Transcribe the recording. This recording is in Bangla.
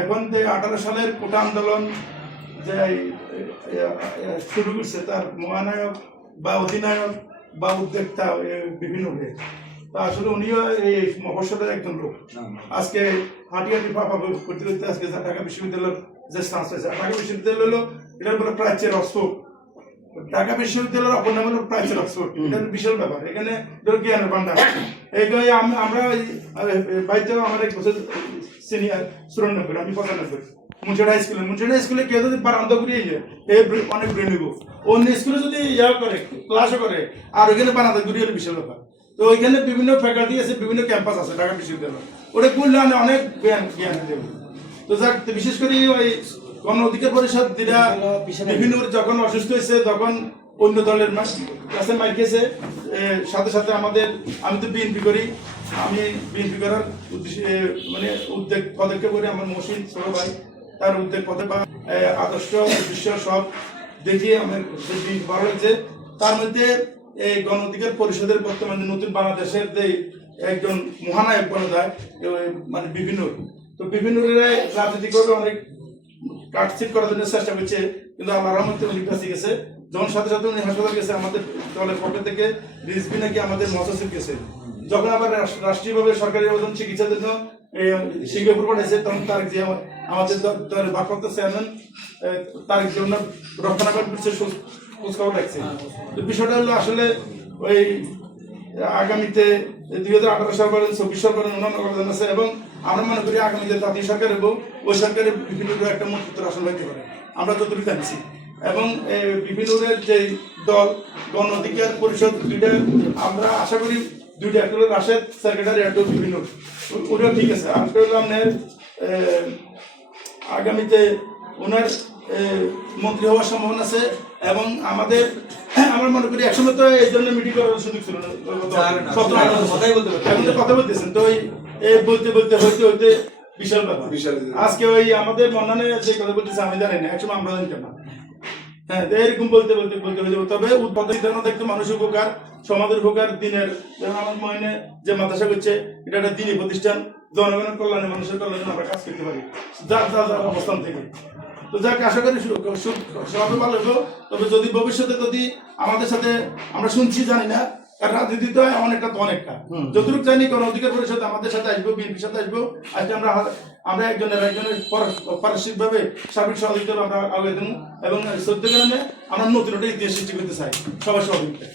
এখন যে 18 সালের কোটা আন্দোলন যে শুরু করছে তার মহানায়ক বা অধিনায়ক বা উদ্যোক্তা বিভিন্ন তা আসলে উনিও এই মফস্বলের একজন লোক। আজকে হাঁটি পাপা করতে করতে আজকে ঢাকা বিশ্ববিদ্যালয়ের যে স্থান হয়েছে, ঢাকা বিশ্ববিদ্যালয় হলো এটার বলে প্রাচ্যের অক্সফোর্ড। ঢাকা বিশ্ববিদ্যালয়ের অপর নাম হলো প্রাচ্যের অক্সফোর্ড। এটা বিশাল ব্যাপার, এখানে জ্ঞানের ভান্ডার। এই আমরা বাড়িতেও আমার এক বছর সিনিয়র 94, আমি 95 মুন্সিয়াট হাই স্কুলে কেউ যদি বারান্দা ঘুরিয়ে যায় অনেক ব্রেন হইব। অন্য স্কুলে যদি করে ক্লাসও করে আর ওইখানে বারান্দা ঘুরিয়ে হলে বিশাল ব্যাপার। তো ওইখানে বিভিন্ন ফ্যাকাল্টি আছে, বিভিন্ন ক্যাম্পাস আছে ঢাকা বিশ্ববিদ্যালয়, ওটা করলে অনেক জ্ঞান দেবে। তো যাক, বিশেষ করে ওই গণ অধিকার পরিষদ যেটা বিভিন্ন যখন অসুস্থ হয়েছে তখন অন্য দলের কাছে মাইক গেছে, সাথে সাথে আমাদের, আমি তো বিএনপি করি, আমি বিএনপি করার উদ্দেশ্যে মানে পদক্ষেপ করি। আমার মহসিন ছোট ভাই তার উদ্যোগ পথে বা আদর্শ উদ্দেশ্য সব দেখিয়ে আমার ভালো লাগছে। তার মধ্যে এই গণ অধিকার পরিষদের বর্তমানে নতুন বাংলাদেশের যে একজন মহানায়ক বলা যায়, মানে বিভিন্ন রাজনীতি করে অনেক কাটছিট করার জন্য চেষ্টা করছে, কিন্তু আল্লাহর রহমতে উনি বেঁচে গেছে। যখন সাথে সাথে উনি হাসপাতাল গেছে, আমাদের দলের পক্ষ থেকে রিজভি নাকি আমাদের মহাসচিব গেছে। যখন আবার রাষ্ট্রীয়ভাবে সরকারি ওজন চিকিৎসার জন্য সিঙ্গাপুর পাঠাইছে, তখন তার যে আমাদের দলের ভারপ্রাপ্ত চেয়ারম্যান তার জন্য রক্ষণাবেক্ষণ করছে, খোঁজখবর রাখছে। বিষয়টা হলো আসলে ওই আগামীতে 2018 সাল পর্যন্ত 24 সাল পর্যন্ত অন্যান্য আছে, এবং আমরা মনে করি আগামীতে জাতীয় সরকার এবং ওই সরকারের বিভিন্ন একটা মন্ত্রিত্ব আসন হইতে পারে, আমরা যতটুকু জানছি। এবং বিভিন্ন যে দল গণ অধিকার পরিষদ দুইটা, আমরা আশা করি দুইটা, একটা হলো রাশেদ সেক্রেটারি, একটা বিভিন্ন, ওটাও ঠিক আছে। আর হলো আপনার আগামীতে ওনার মন্ত্রী হওয়ার সম্ভাবনা আছে। এবং আমাদের আমরা মনে করি একসময় তো এই জন্য মিটিং করার সুযোগ ছিল না, এখন তো কথা বলতেছেন, তো বলতে বলতে হইতে হইতে বিশাল ব্যাপার। আজকে ওই আমাদের মন্নানে যে কথা বলতেছে আমি জানি না, একসময় আমরা জানতাম না। হ্যাঁ, এরকম বলতে বলতে বলতে হয়ে যাবো। তবে উৎপাদন দেখতে মানুষের উপকার, সমাজের উপকার, দিনের, আমার মনে যে মাদ্রাসা করছে এটা একটা দিনী প্রতিষ্ঠান, জনগণের কল্যাণে, মানুষের কল্যাণে আমরা কাজ করতে পারি যার যার অবস্থান থেকে। তো যাক, আশা করি সবাই ভালো হবো। তবে যদি ভবিষ্যতে যদি আমাদের সাথে, আমরা শুনছি জানি না, কারণ রাজনীতি তো অনেকটা তো অনেকটা, যতটুকু জানি গণ অধিকার পরিষদ আমাদের সাথে আসবো, বিএনপির সাথে আসবো। আজকে আমরা একজনের পারস্পরিক ভাবে সার্বিক সহযোগিতা আমরা আগে দেবো, এবং সত্যি কারণে আমরা নতুন একটা ইতিহাস সৃষ্টি করতে চাই সবার সহযোগিতা।